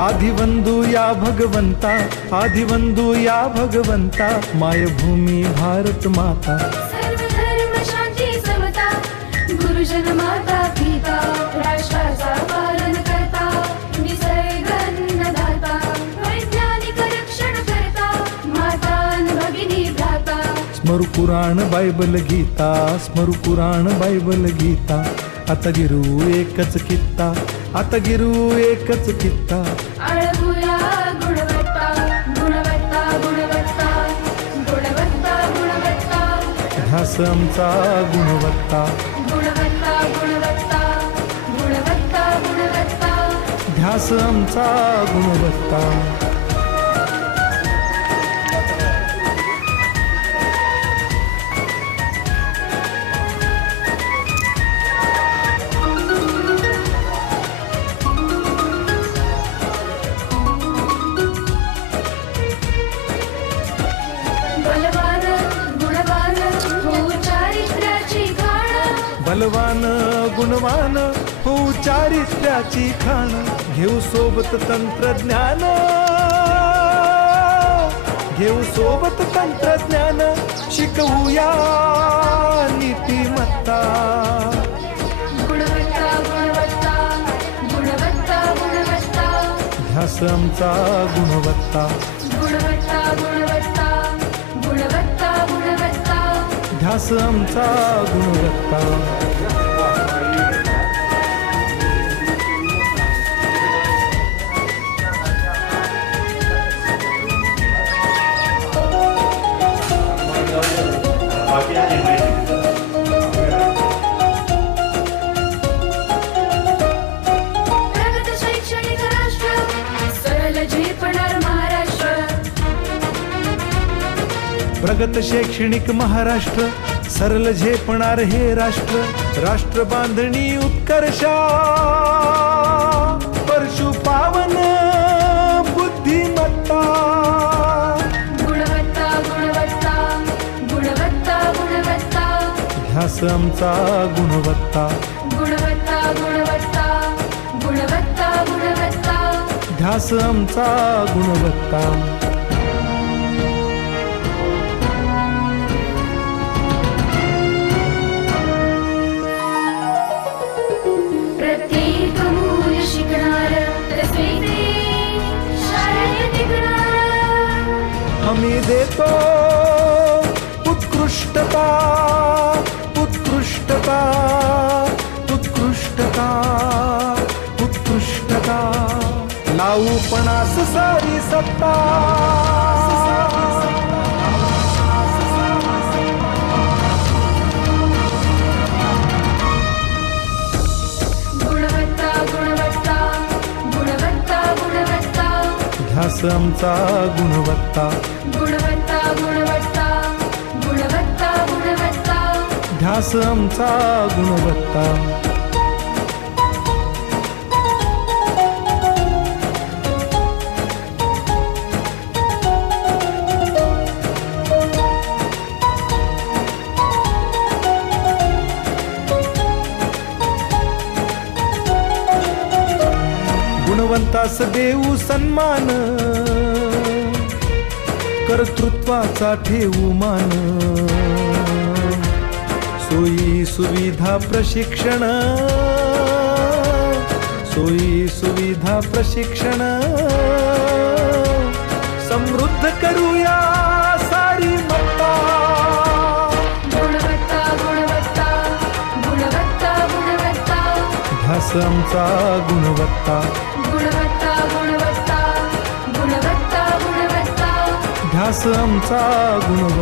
आदिवंदू या भगवंता, आदिवंदू या भगवंता, मायभूमी भारत माता. सर्व धर्म शांती समता, गुरुजन माता पिता, राष्ट्राचा पालन करता, निसर्ग अन्नदाता, वैज्ञानिक रक्षण करता, माता अन भगिनी भ्राता. स्मरू पुराण बायबल गीता, स्मरू पुराण बायबल गीता. आता गिरू एकच कित्ता, आता गिरू एकच कित्ता. आळवूया गुणवत्ता, गुणवत्ता, गुणवत्ता, गुणवत्ता, गुणवत्ता. ध्यास आमचा गुणवत्ता, गुणवत्ता, गुणवत्ता, गुणवत्ता, गुणवत्ता. ध्यास आमचा गुणवत्ता. बलवान गुणवान हो चारित्र्याची खाण. बलवान गुणवान हो चारित्र्याची खाण. घेऊ सोबत तंत्रज्ञान, घेऊ सोबत तंत्रज्ञान. शिकवूया नीतिमत्ता. गुणवत्ता, गुणवत्ता, गुणवत्ता, गुणवत्ता. ध्यास आमचा गुणवत्ता, गुणवत्ता, गुणवत्ता, गुणवत्ता, गुणवत्ता. ध्यास आमचा गुणवत्ता. प्रगत शैक्षणिक राष्ट्र, सरळ झेपणार महाराष्ट्र. प्रगत शैक्षणिक महाराष्ट्र, सरल झेपणार हे राष्ट्र. राष्ट्र बांधणी उत्कर्षा, परशु पावन बुद्धिमत्ता. गुणवत्ता, गुणवत्ता, गुणवत्ता, गुणवत्ता. ध्यास आमचा गुणवत्ता, गुणवत्ता, गुणवत्ता, गुणवत्ता, गुणवत्ता. ध्यास आमचा गुणवत्ता. प्रत्येक मूल शिकणार, तसेच शाळेत टिकणार. हमी देतो उत्कृष्टता, उत्कृष्टता, उत्कृष्टता, उत्कृष्टता. लावू पणास सारी सत्ता. गुणवत्ता, गुणवत्ता, गुणवत्ता, गुणवत्ता. ध्यास आमचा गुणवत्ता, गुणवत्ता, गुणवत्ता, गुणवत्ता, गुणवत्ता. ध्यास आमचा गुणवत्ता. गुणवंतास देऊ सन्मान, कर्तृत्वाचा ठेवू मान. सोयी सुविधा प्रशिक्षण, सोयी सुविधा प्रशिक्षण. समृद्ध करूया सारी मत्ता. गुणवत्ता, गुणवत्ता, गुणवत्ता, गुणवत्ता. ध्यास आमचा गुणवत्ता, गुणवत्ता, गुणवत्ता, गुणवत्ता, गुणवत्ता. ध्यास आमचा गुणवत्ता.